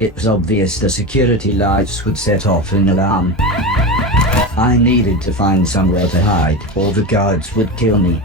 It was obvious the security lights would set off an alarm. I needed to find somewhere to hide, or the guards would kill me.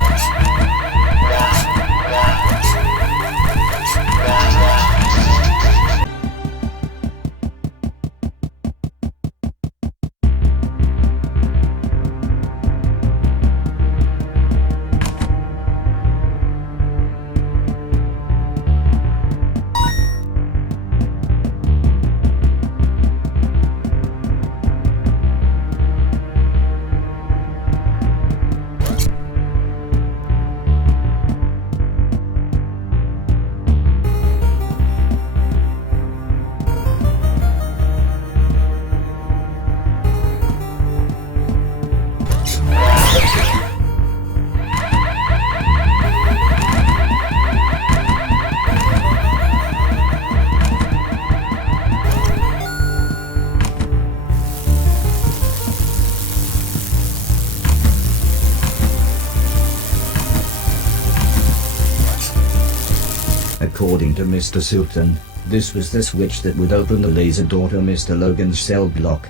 According to Mr. Sultan, this was the switch that would open the laser door to Mr. Logan's cell block.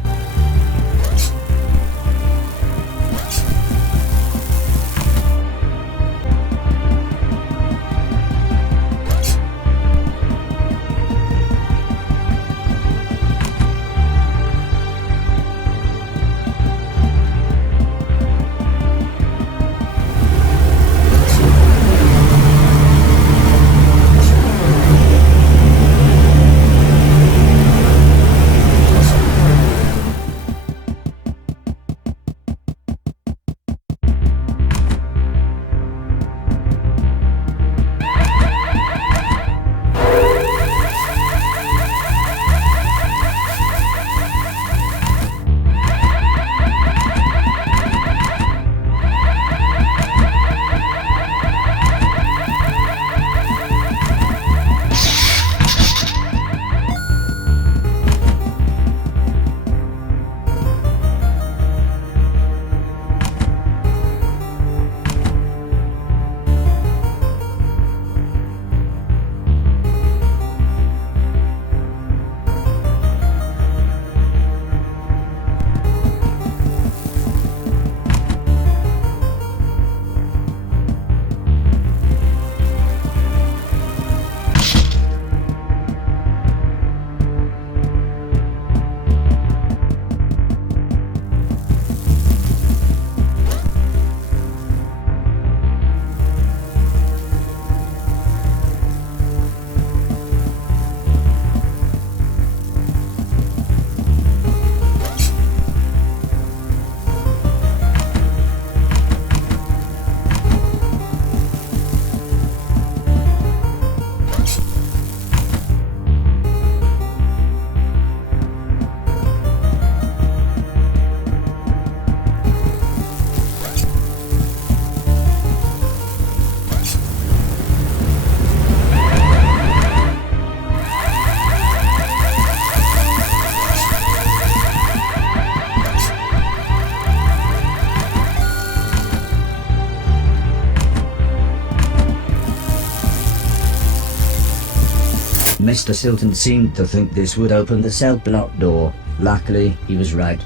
Mr. Sultan seemed to think this would open the cell block door. Luckily, he was right.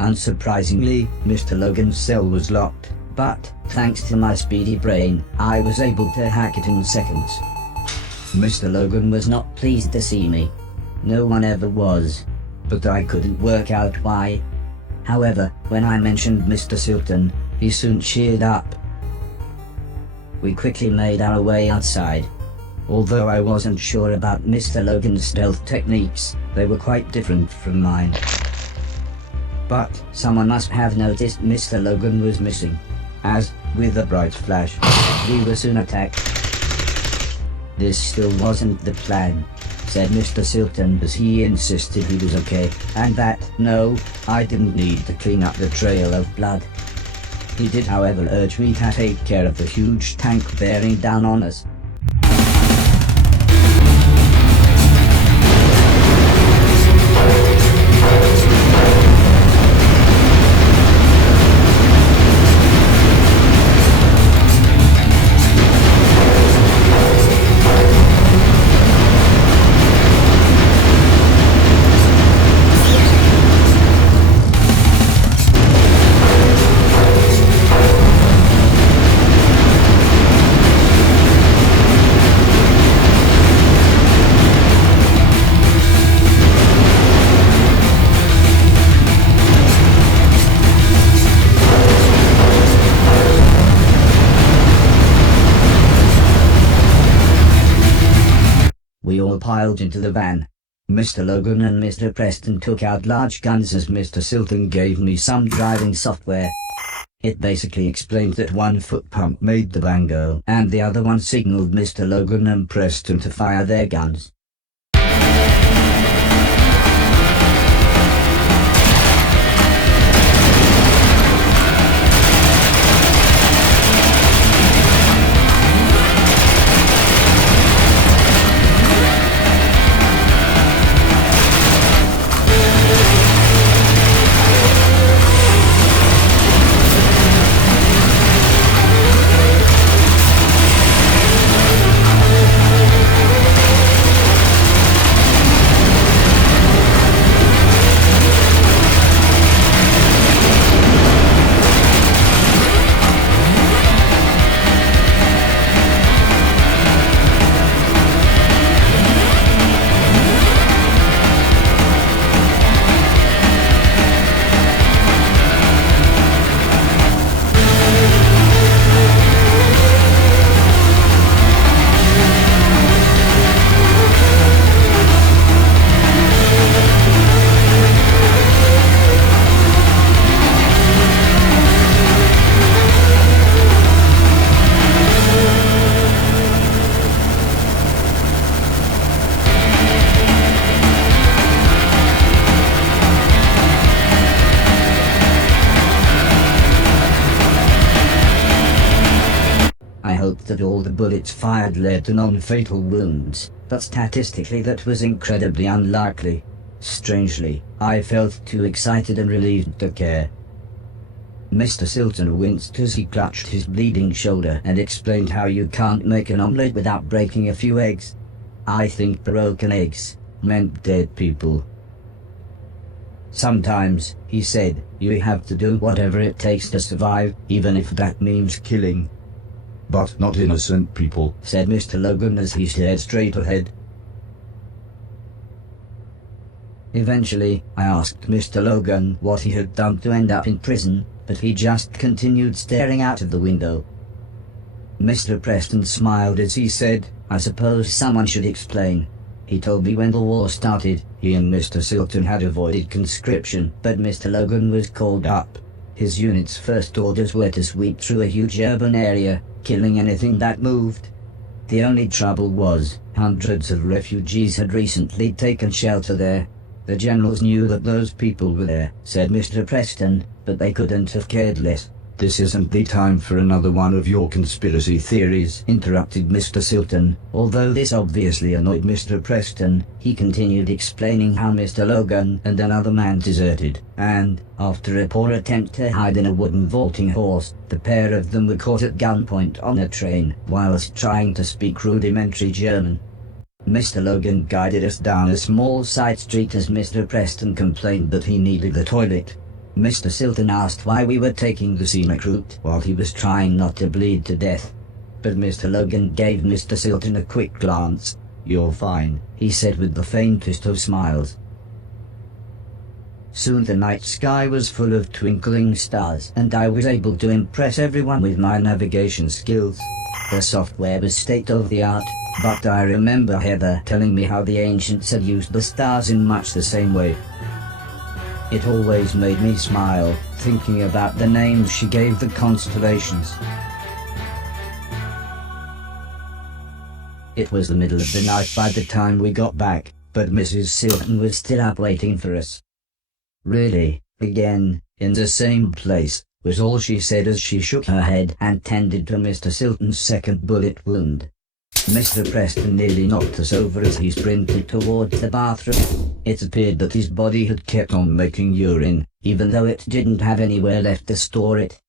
Unsurprisingly, Mr. Logan's cell was locked. But, thanks to my speedy brain, I was able to hack it in seconds. Mr. Logan was not pleased to see me. No one ever was. But I couldn't work out why. However, when I mentioned Mr. Silton, he soon cheered up. We quickly made our way outside. Although I wasn't sure about Mr. Logan's stealth techniques, they were quite different from mine. But someone must have noticed Mr. Logan was missing, as, with a bright flash, we were soon attacked. This still wasn't the plan, said Mr. Silton as he insisted he was okay, and that, no, I didn't need to clean up the trail of blood. He did however urge me to take care of the huge tank bearing down on us. We all piled into the van. Mr. Logan and Mr. Preston took out large guns as Mr. Silton gave me some driving software. It basically explained that one foot pump made the van go, and the other one signaled Mr. Logan and Preston to fire their guns. I hoped that all the bullets fired led to non-fatal wounds, but statistically that was incredibly unlikely. Strangely, I felt too excited and relieved to care. Mr. Silton winced as he clutched his bleeding shoulder and explained how you can't make an omelette without breaking a few eggs. I think broken eggs meant dead people. Sometimes, he said, you have to do whatever it takes to survive, even if that means killing. But not innocent people, said Mr. Logan as he stared straight ahead. Eventually, I asked Mr. Logan what he had done to end up in prison, but he just continued staring out of the window. Mr. Preston smiled as he said, I suppose someone should explain. He told me when the war started, he and Mr. Silton had avoided conscription, but Mr. Logan was called up. His unit's first orders were to sweep through a huge urban area, killing anything that moved. The only trouble was, hundreds of refugees had recently taken shelter there. The generals knew that those people were there, said Mr. Preston, but they couldn't have cared less. This isn't the time for another one of your conspiracy theories, interrupted Mr. Silton. Although this obviously annoyed Mr. Preston, he continued explaining how Mr. Logan and another man deserted, and, after a poor attempt to hide in a wooden vaulting horse, the pair of them were caught at gunpoint on a train, whilst trying to speak rudimentary German. Mr. Logan guided us down a small side street as Mr. Preston complained that he needed the toilet. Mr. Silton asked why we were taking the scenic route while he was trying not to bleed to death. But Mr. Logan gave Mr. Silton a quick glance. "You're fine," he said with the faintest of smiles. Soon the night sky was full of twinkling stars, and I was able to impress everyone with my navigation skills. The software was state-of-the-art, but I remember Heather telling me how the ancients had used the stars in much the same way. It always made me smile, thinking about the names she gave the constellations. It was the middle of the night by the time we got back, but Mrs. Silton was still up waiting for us. "Really, again, in the same place," was all she said as she shook her head and tended to Mr. Silton's second bullet wound. Mr. Preston nearly knocked us over as he sprinted towards the bathroom. It appeared that his body had kept on making urine, even though it didn't have anywhere left to store it.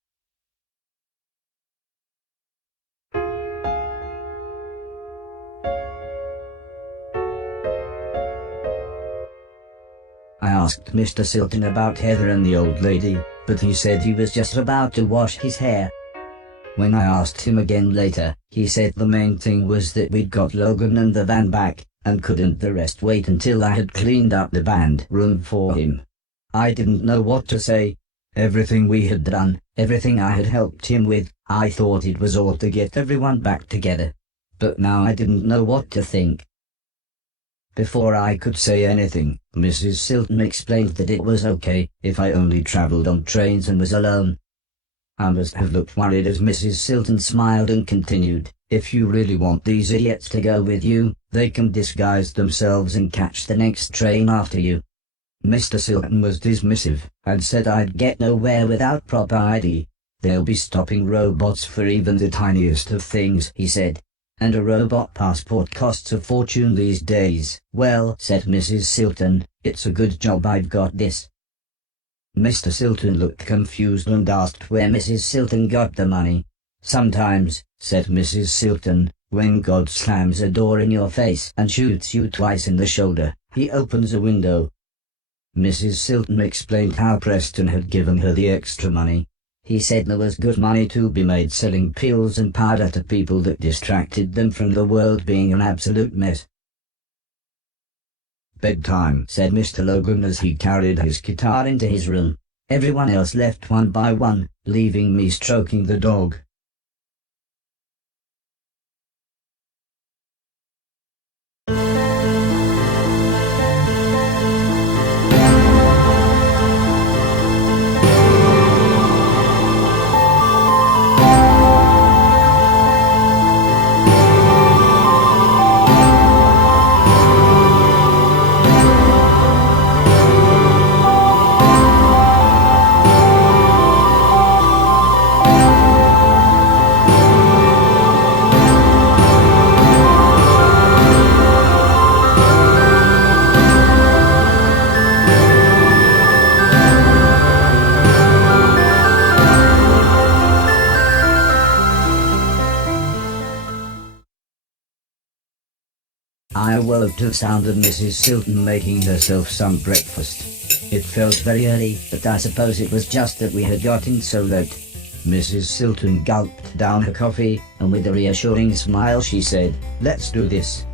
I asked Mr. Silton about Heather and the old lady, but he said he was just about to wash his hair. When I asked him again later, he said the main thing was that we'd got Logan and the van back, and couldn't the rest wait until I had cleaned up the band room for him. I didn't know what to say. Everything we had done, everything I had helped him with, I thought it was all to get everyone back together. But now I didn't know what to think. Before I could say anything, Mrs. Silton explained that it was okay if I only travelled on trains and was alone. I must have looked worried as Mrs. Silton smiled and continued, "If you really want these idiots to go with you, they can disguise themselves and catch the next train after you." Mr. Silton was dismissive, and said I'd get nowhere without proper ID. "They'll be stopping robots for even the tiniest of things," he said. "And a robot passport costs a fortune these days." "Well," said Mrs. Silton, "it's a good job I've got this." Mr. Silton looked confused and asked where Mrs. Silton got the money. "Sometimes," said Mrs. Silton, "when God slams a door in your face and shoots you twice in the shoulder, he opens a window." Mrs. Silton explained how Preston had given her the extra money. He said there was good money to be made selling pills and powder to people that distracted them from the world being an absolute mess. "Bedtime," said Mr. Logan as he carried his guitar into his room. Everyone else left one by one, leaving me stroking the dog. I awoke to the sound of Mrs. Silton making herself some breakfast. It felt very early, but I suppose it was just that we had gotten so late. Mrs. Silton gulped down her coffee, and with a reassuring smile she said, "Let's do this."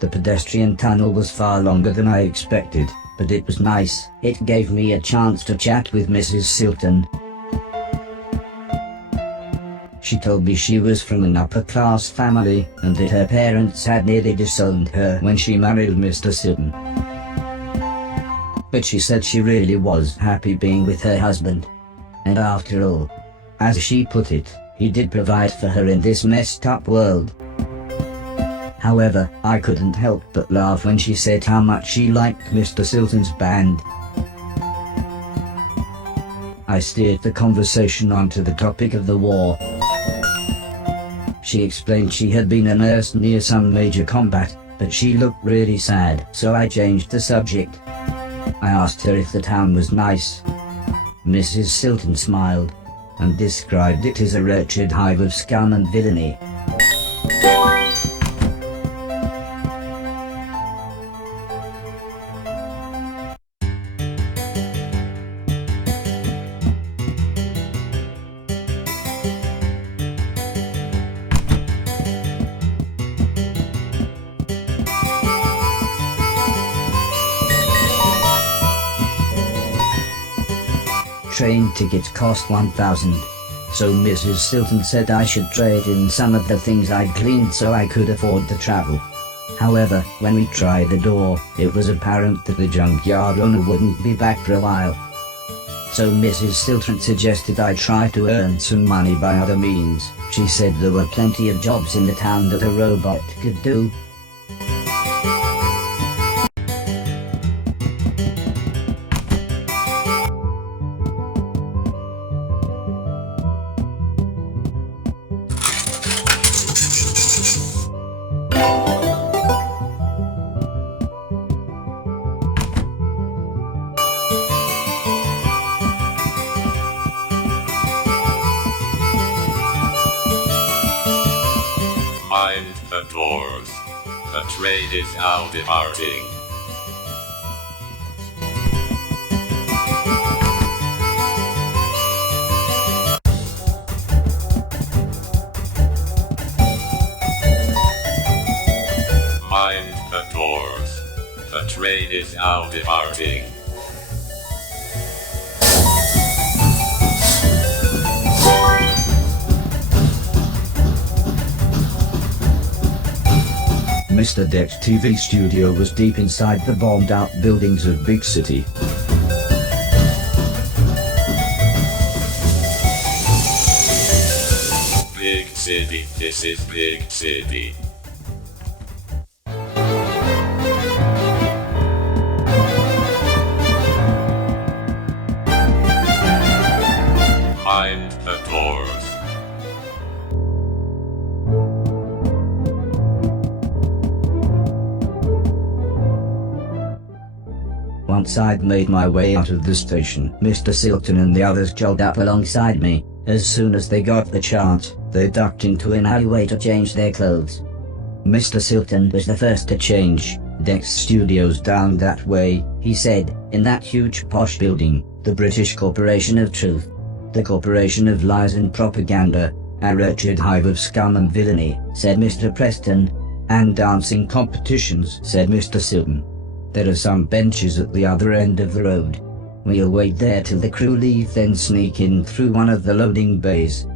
The pedestrian tunnel was far longer than I expected, but it was nice. It gave me a chance to chat with Mrs. Silton. She told me she was from an upper-class family, and that her parents had nearly disowned her when she married Mr. Silton. But she said she really was happy being with her husband. And after all, as she put it, he did provide for her in this messed-up world. However, I couldn't help but laugh when she said how much she liked Mr. Silton's band. I steered the conversation onto the topic of the war. She explained she had been a nurse near some major combat, but she looked really sad, so I changed the subject. I asked her if the town was nice. Mrs. Silton smiled, and described it as a wretched hive of scum and villainy. Train tickets cost 1,000. So Mrs. Silton said I should trade in some of the things I'd cleaned so I could afford to travel. However, when we tried the door, it was apparent that the junkyard owner wouldn't be back for a while. So Mrs. Silton suggested I try to earn some money by other means. She said there were plenty of jobs in the town that a robot could do. Mind the doors. The train is now departing. Mind the doors. The train is now departing. Mr. Deck's TV studio was deep inside the bombed-out buildings of Big City. Big City, this is Big City. Mind the doors. Once I'd made my way out of the station, Mr. Silton and the others jogged up alongside me. As soon as they got the chance, they ducked into an alleyway to change their clothes. Mr. Silton was the first to change. Deck's studio's down that way, he said, in that huge posh building, the British Corporation of Truth. The Corporation of Lies and Propaganda, a wretched hive of scum and villainy, said Mr. Preston. And dancing competitions, said Mr. Silton. There are some benches at the other end of the road. We'll wait there till the crew leave, then sneak in through one of the loading bays.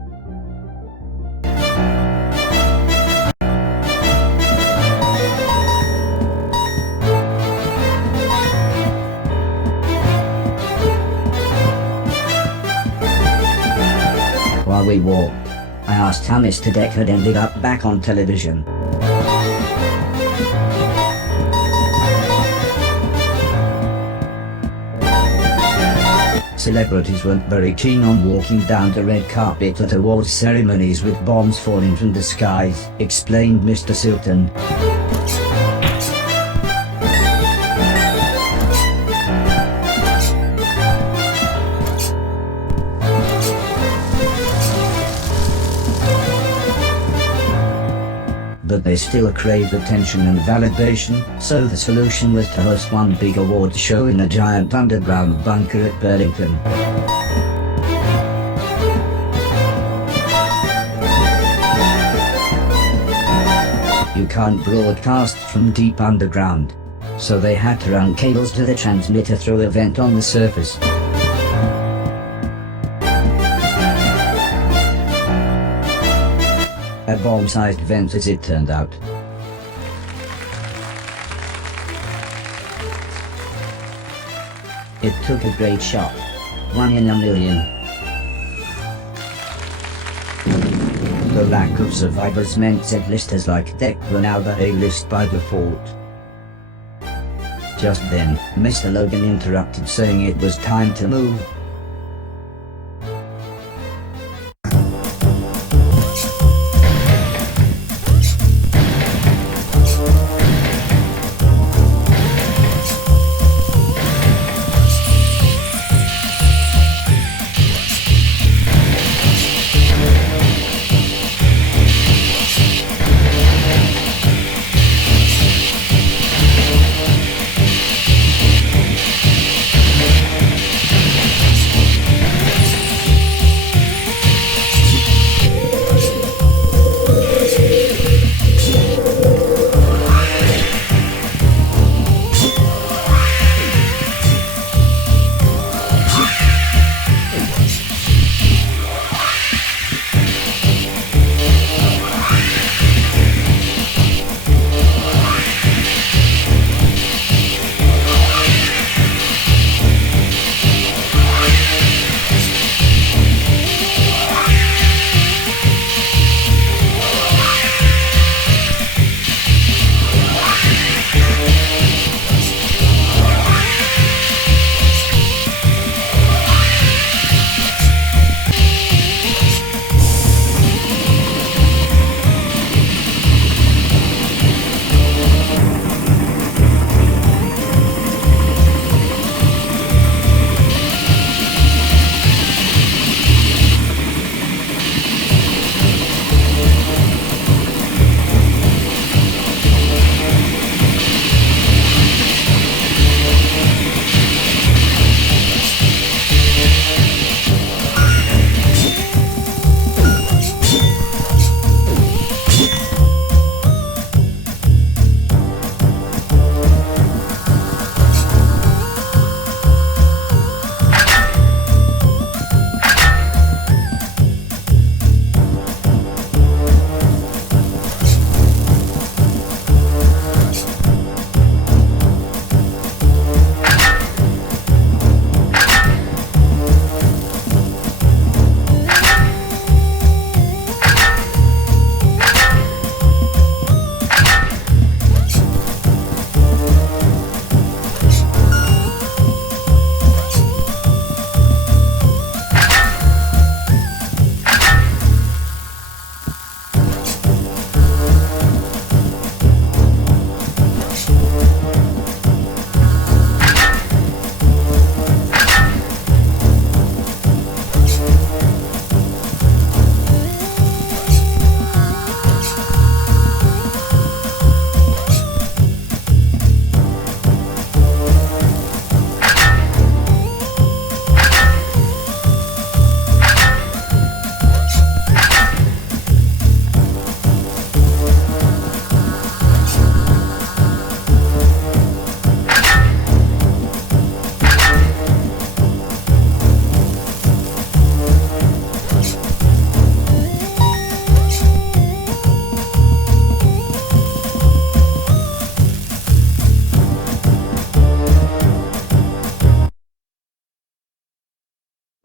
While we walked, I asked how Mr. Deck had ended up back on television. Celebrities weren't very keen on walking down the red carpet at awards ceremonies with bombs falling from the skies, explained Mr. Silton. But they still craved attention and validation, so the solution was to host one big awards show in a giant underground bunker at Burlington. You can't broadcast from deep underground, so they had to run cables to the transmitter through a vent on the surface. A bomb-sized vent, as it turned out. It took a great shot. 1 in a million. The lack of survivors meant Z-listers like Deck were now the A-list by default. Just then, Mr. Logan interrupted, saying it was time to move.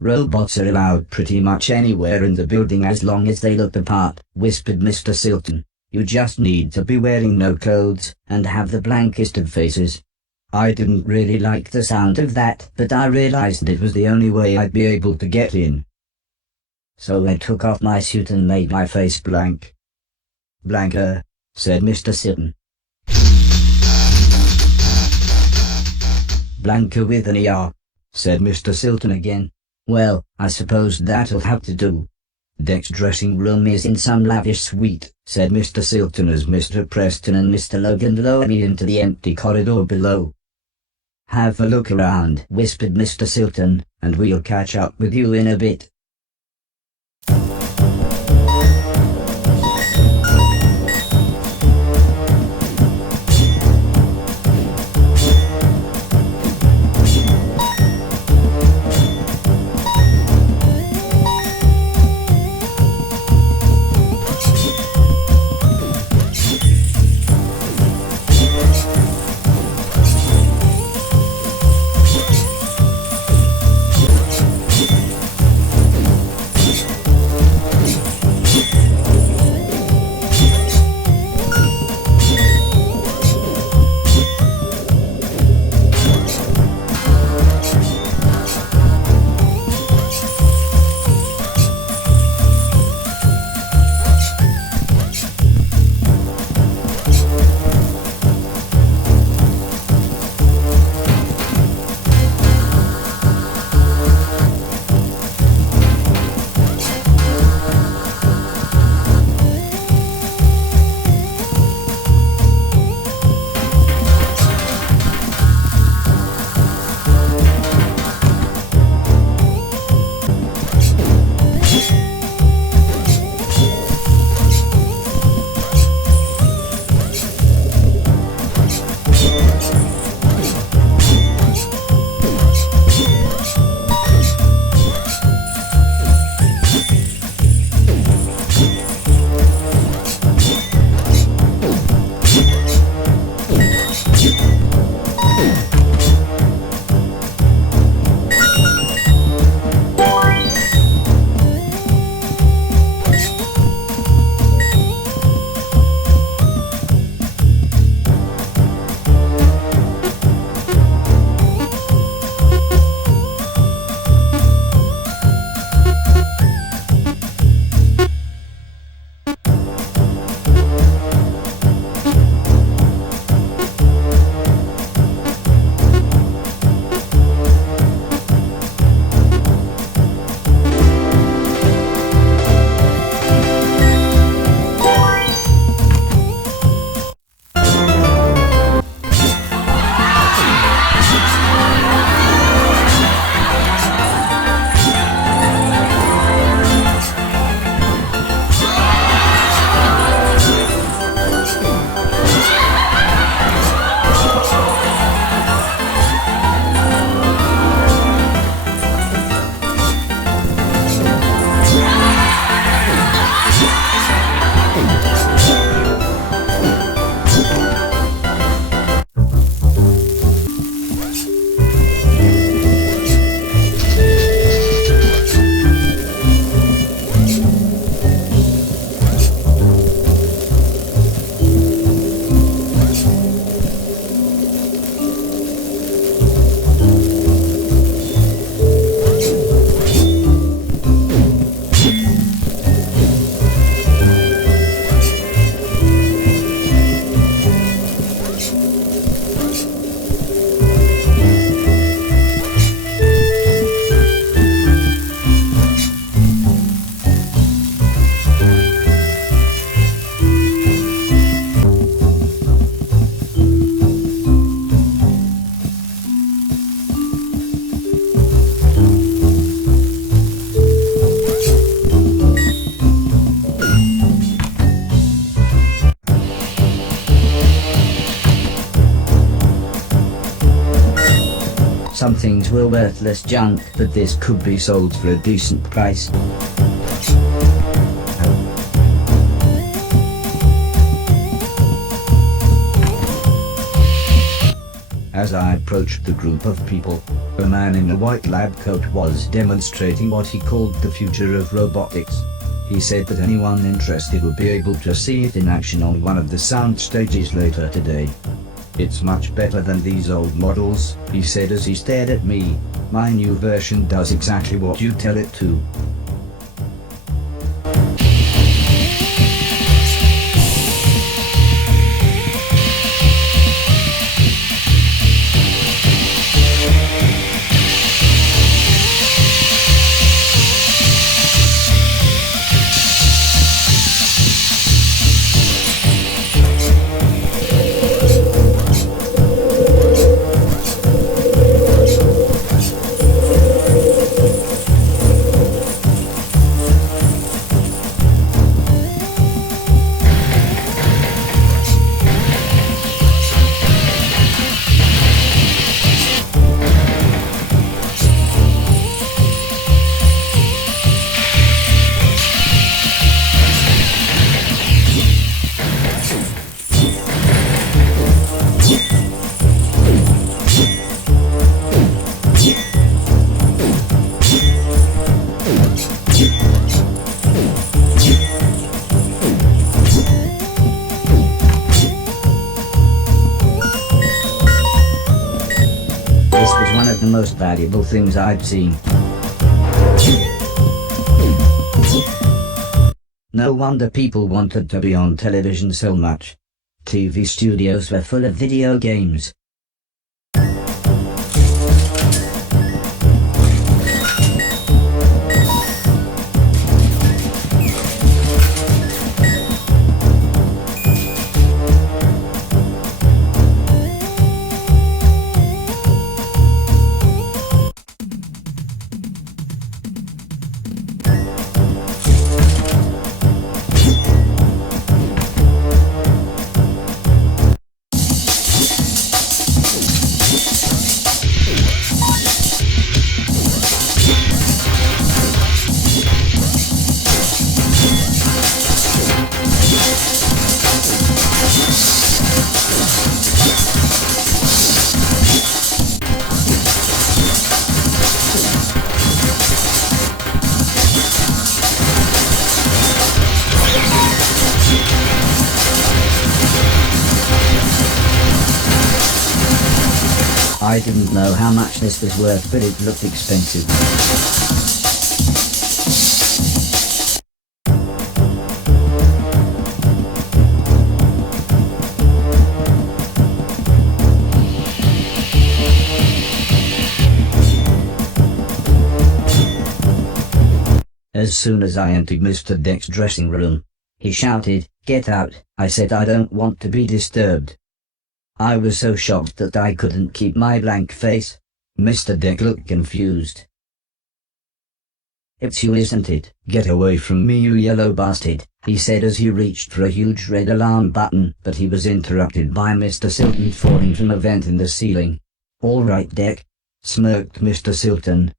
Robots are allowed pretty much anywhere in the building as long as they look the part, whispered Mr. Silton. You just need to be wearing no clothes, and have the blankest of faces. I didn't really like the sound of that, but I realized it was the only way I'd be able to get in. So I took off my suit and made my face blank. Blanker, said Mr. Silton. Blanker with an ER, said Mr. Silton again. Well, I suppose that'll have to do. Deck's dressing room is in some lavish suite, said Mr. Silton as Mr. Preston and Mr. Logan lowered me into the empty corridor below. Have a look around, whispered Mr. Silton, and we'll catch up with you in a bit. Some things were worthless junk, but this could be sold for a decent price. As I approached the group of people, A man in a white lab coat was demonstrating what he called the future of robotics. He said that anyone interested would be able to see it in action on one of the sound stages later today. "It's much better than these old models," he said as he stared at me. "My new version does exactly what you tell it to." This was one of the most valuable things I'd seen. No wonder people wanted to be on television so much. TV studios were full of video games. I didn't know how much this was worth, but it looked expensive. As soon as I entered Mr. Deck's dressing room, he shouted, "Get out!" I said, "I don't want to be disturbed." I was so shocked that I couldn't keep my blank face. Mr. Deck looked confused. "It's you, isn't it? Get away from me, you yellow bastard," he said as he reached for a huge red alarm button, but he was interrupted by Mr. Silton falling from a vent in the ceiling. "All right, Deck," smirked Mr. Silton.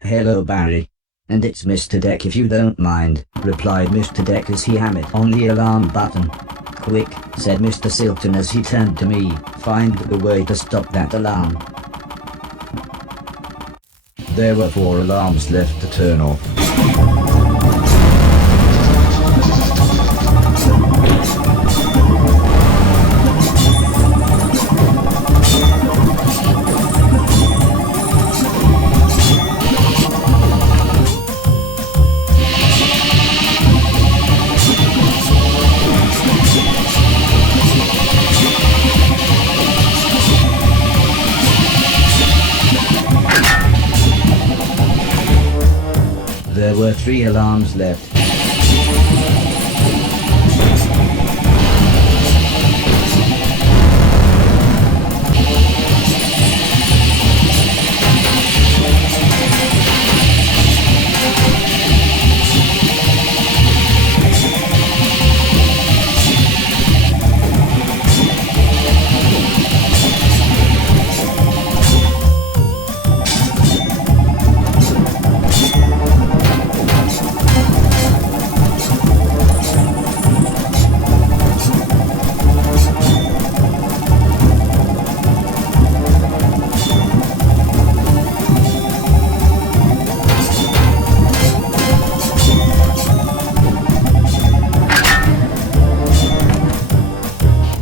"Hello, Barry. And it's Mr. Deck if you don't mind," replied Mr. Deck as he hammered on the alarm button. "Quick," said Mr. Silton as he turned to me, "find a way to stop that alarm." There were 4 alarms left to turn off. There were 3 alarms left.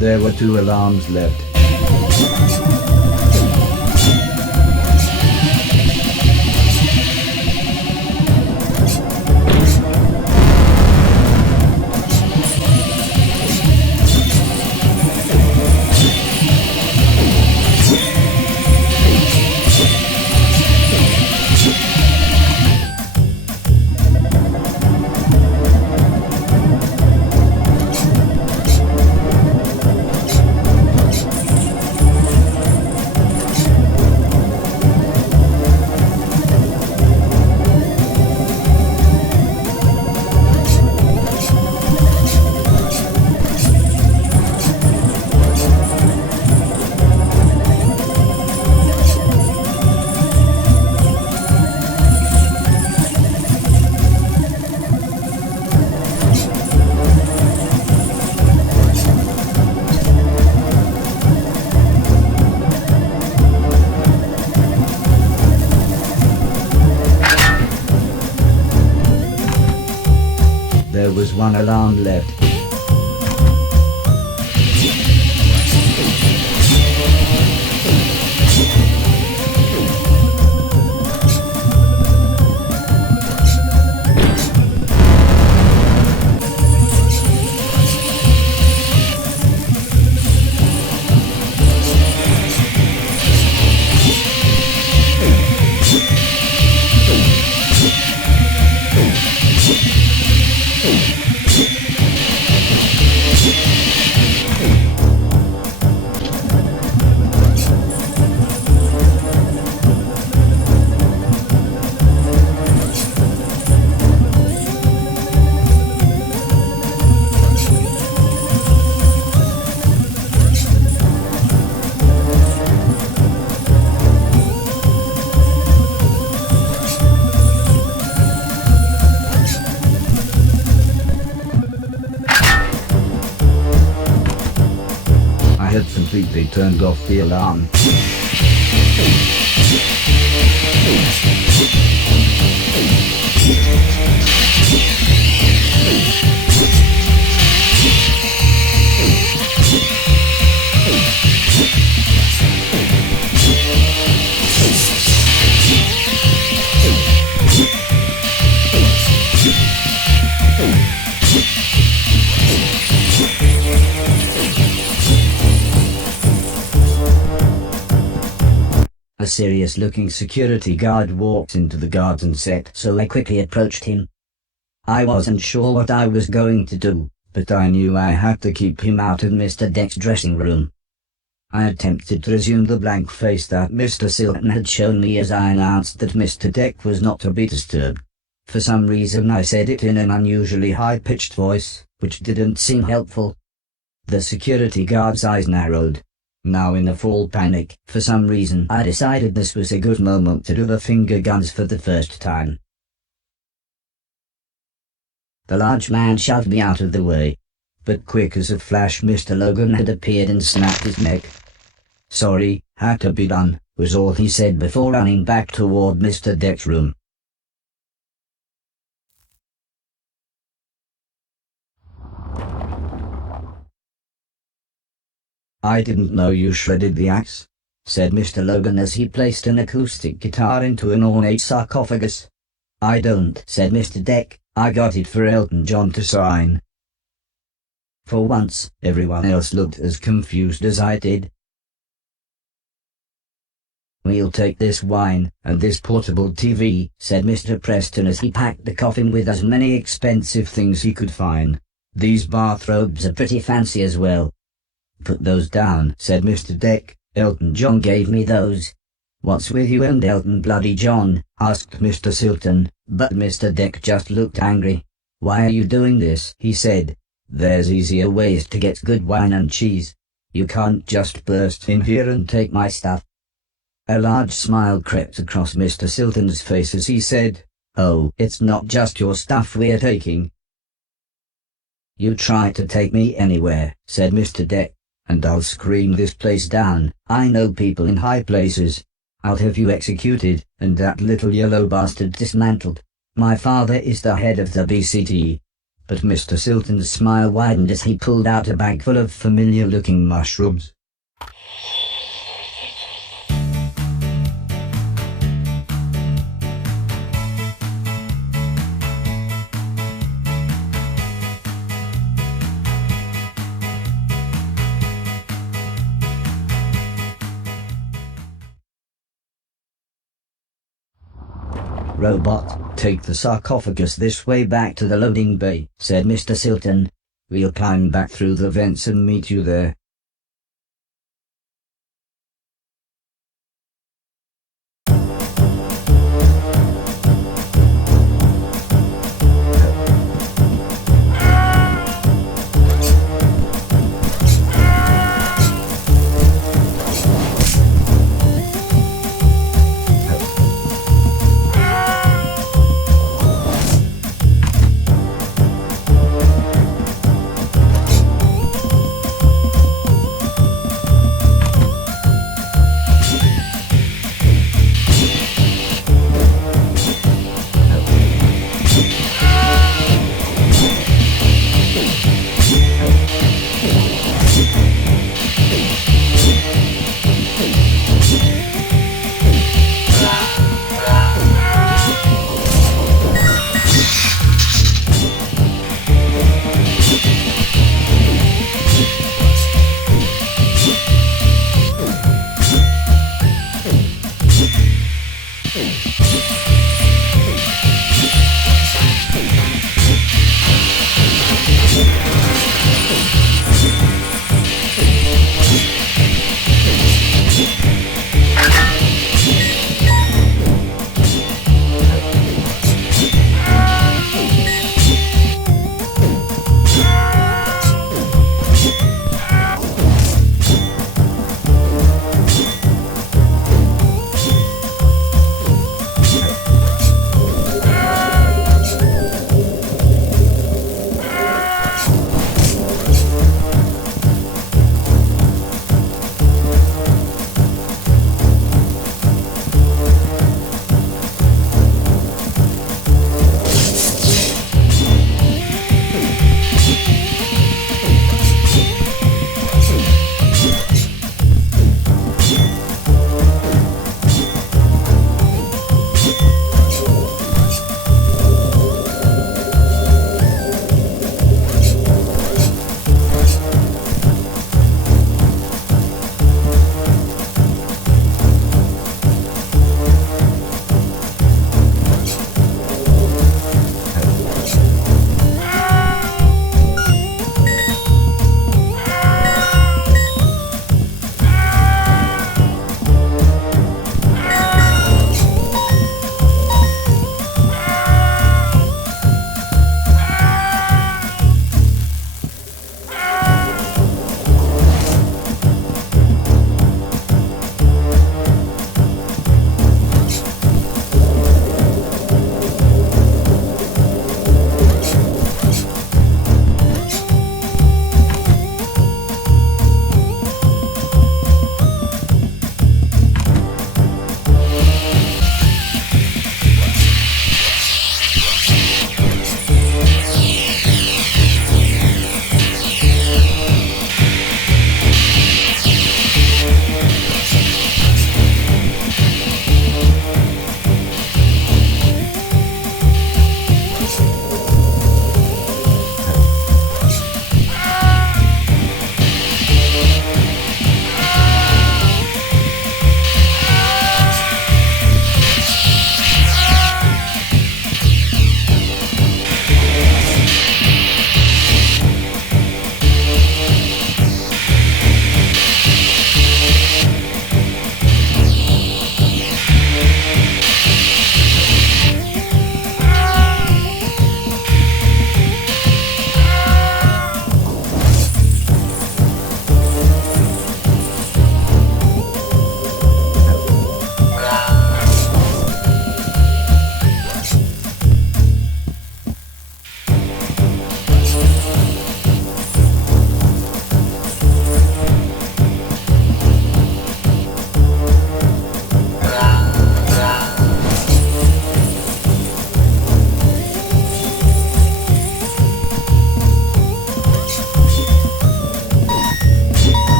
There were 2 alarms left. There was 1 alarm left. I had completely turned off the alarm. A serious-looking security guard walked into the garden set, so I quickly approached him. I wasn't sure what I was going to do, but I knew I had to keep him out of Mr. Deck's dressing room. I attempted to resume the blank face that Mr. Silton had shown me as I announced that Mr. Deck was not to be disturbed. For some reason I said it in an unusually high-pitched voice, which didn't seem helpful. The security guard's eyes narrowed. Now in a full panic, for some reason I decided this was a good moment to do the finger guns for the first time. The large man shoved me out of the way, but quick as a flash Mr. Logan had appeared and snapped his neck. "Sorry, had to be done," was all he said before running back toward Mr. Deck's room. "I didn't know you shredded the axe," said Mr. Logan as he placed an acoustic guitar into an ornate sarcophagus. "I don't," said Mr. Deck. "I got it for Elton John to sign." For once, everyone else looked as confused as I did. "We'll take this wine, and this portable TV," said Mr. Preston as he packed the coffin with as many expensive things he could find. "These bathrobes are pretty fancy as well." "Put those down," said Mr. Deck. "Elton John gave me those." "What's with you and Elton bloody John?" asked Mr. Silton, but Mr. Deck just looked angry. "Why are you doing this?" he said. "There's easier ways to get good wine and cheese. You can't just burst in here and take my stuff." A large smile crept across Mr. Silton's face as he said, "Oh, it's not just your stuff we're taking." "You try to take me anywhere," said Mr. Deck, "and I'll scream this place down. I know people in high places. I'll have you executed, and that little yellow bastard dismantled. My father is the head of the BCT. but Mr. Silton's smile widened as he pulled out a bag full of familiar-looking mushrooms. "Robot, take the sarcophagus this way back to the loading bay," said Mr. Silton. "We'll climb back through the vents and meet you there."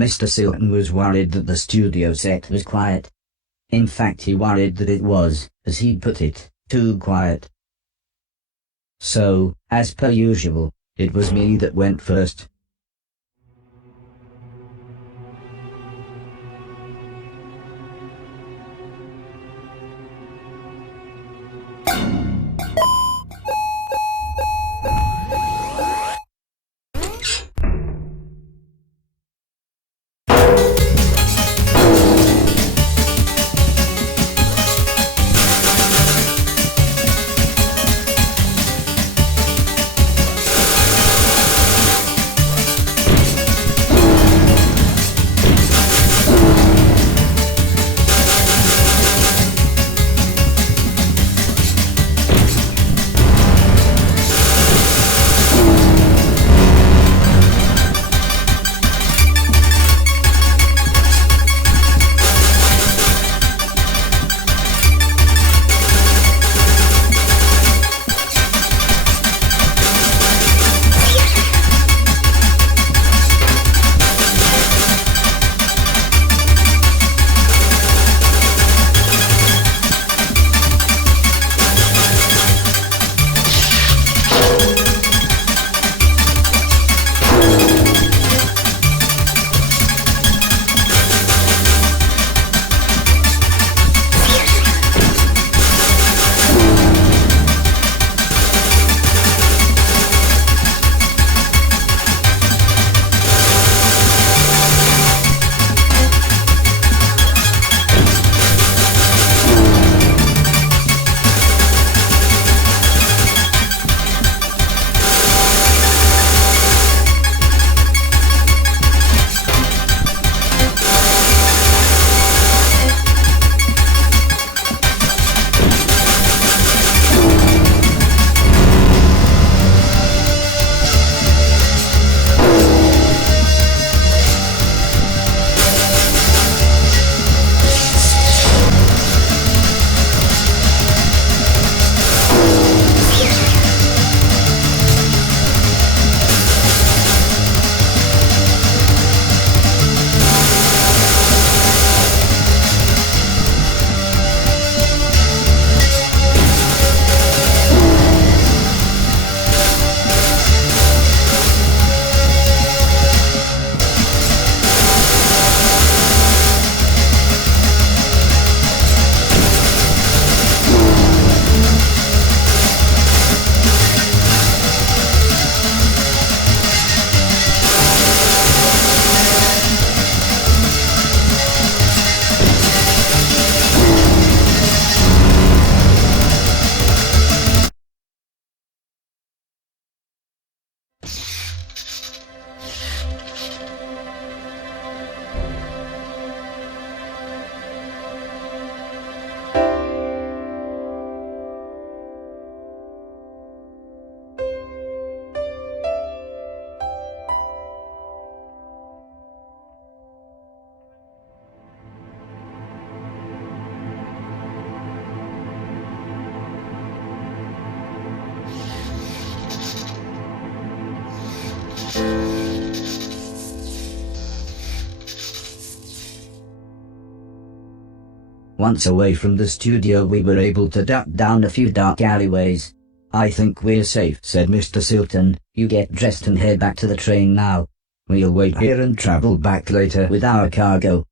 Mr. Silton was worried that the studio set was quiet. In fact, he worried that it was, as he put it, too quiet. So, as per usual, it was me that went first. Once away from the studio, we were able to duck down a few dark alleyways. "I think we're safe," said Mr. Silton. "You get dressed and head back to the train now. We'll wait here and travel back later with our cargo."